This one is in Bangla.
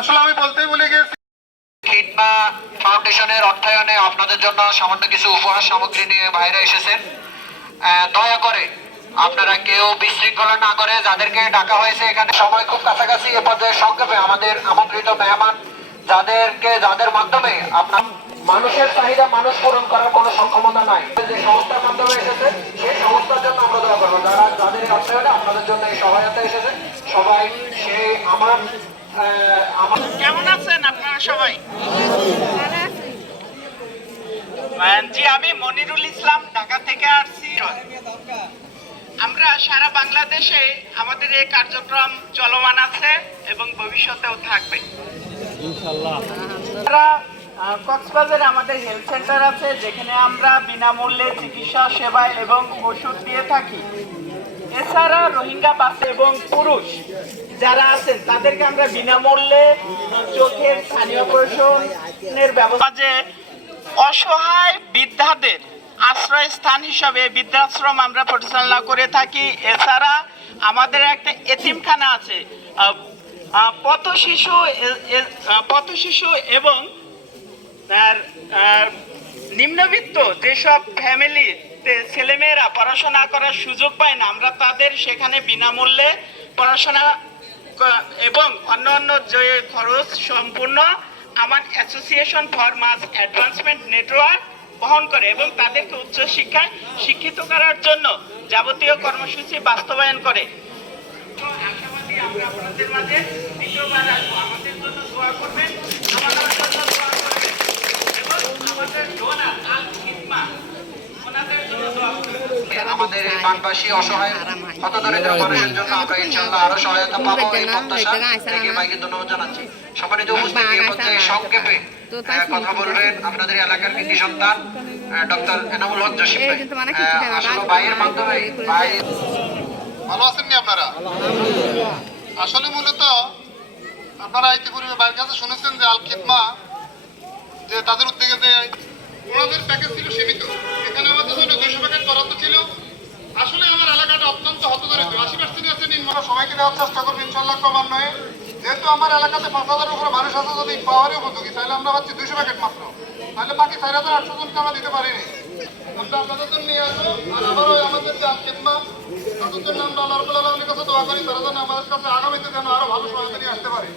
আসলে আমি বলতেই ভুলে গেছি খিদমা ফাউন্ডেশনের অর্থায়নে আপনাদের জন্য সামান্য কিছু উপহার সামগ্রী নিয়ে বাইরে এসেছেন। দয়া করে আপনারা কেউ বিশৃঙ্খলা না করে যাদেরকে ডাকা হয়েছে এখানে সময় খুব কাছাকাছি, এ পর্যায়ে সংক্ষেপে আমাদের আমন্ত্রিত মেহমান, যাদেরকে, যাদের মাধ্যমে আপনার মানুষের চাহিদা মানুষ পূরণ করার কোনো সক্ষমতা নাই। যে সংস্থার মাধ্যমে এসেছে, সেই সংস্থার জন্য আমরা দোয়া করব। যারা, যাদের অর্থায়নে আপনাদের জন্য এই সহায়তা এসেছে, সবাই আমার আমার কেমন আছেন আপনারা সবাই? জি আমি মনিরুল ইসলাম ঢাকা থেকে আসছি। আমরা সারা বাংলাদেশে আমাদের এই কার্যক্রম চলমান আছে এবং ভবিষ্যতেও থাকবে। কক্সবাজারে আমাদের হেলথ সেন্টার আছে যেখানে আমরা বিনামূল্যে চিকিৎসা সেবা এবং ওষুধ দিয়ে থাকি। এছাড়া রোহিঙ্গা বাস এবং পুরুষ যারা আছেন, তাদেরকে আমরা বিনামূল্যে চোখের স্থানীয় প্রশাসনের ব্যবস্থা যে অসহায় বৃদ্ধাদের আশ্রয়স্থান হিসাবে বৃদ্ধাশ্রম আমরা পরিচালনা করে থাকি। এছাড়া আমাদের একটা এতিমখানা আছে পথ শিশু পথ শিশু এবং নিম্নবিত্ত যেসব ফ্যামিলিতে ছেলেমেয়েরা পড়াশোনা করার সুযোগ পায় না, আমরা তাদের সেখানে বিনামূল্যে পড়াশোনা এবং অন্য অন্য যে খরচ সম্পূর্ণ আমার association for mass advancement network বহন করে এবং তাদেরকে উচ্চশিক্ষায় শিক্ষিত করার জন্য যাবতীয় কর্মসূচি বাস্তবায়ন করে। আপনাদের মাঝে দ্বিতীয়বার আসব। আমাদের জন্য দোয়া করবেন। আমাদের জন্য দোয়া করবেন এবং আমাদের ডোনার আল খিদমা ওনাদের জন্য দোয়া করবেন আমাদের এই বানবাসী অসহায় হতদরিদ্র মানুষের জন্য আমরা ইনশাল্লাহ আরও সহায়তা পাবো এই প্রত্যাশা। থেকে ভাইকে ধন্যবাদ জানাচ্ছি। সম্মানিত উপস্থিতি এই পর্যায়ে সংক্ষেপে কথা বলবেন আপনাদের এলাকার কৃতি সন্তান ডক্টর এনামুল হক জসিম ভাই। আসলে ভাইয়ের মাধ্যমে ভাই ভালো আছেন নি আপনারা? আসলে মূলত আপনারা ইতিপূর্বে বাইরের কাছে শুনেছেন যে আল খিদমা যে তাদের উদ্যোগে যে অত্যন্ত আশি আছে নিম্নরা সবাইকে দেওয়ার চেষ্টা করব, ইনশাল্লাহ ক্রমান্বয়ে। যেহেতু আমার এলাকাতে পাঁচ হাজার উপরে মানুষ আছে, যদি পাওয়ারই উপযোগী, তাহলে আমরা পাচ্ছি দুইশো প্যাকেট মাত্র। তাহলে বাকি চার হাজার আটশো জনকে আমরা দিতে পারিনি। আমরা আপনাদের জন্য নিয়ে আসব, আর আবারও আমাদের যে তাদের জন্য আমরা আল্লাহ কাছে দোয়া করি, তারা যেন আমাদের কাছে আগামীতে যেন আরও ভালো সহায়তা নিয়ে আসতে পারে।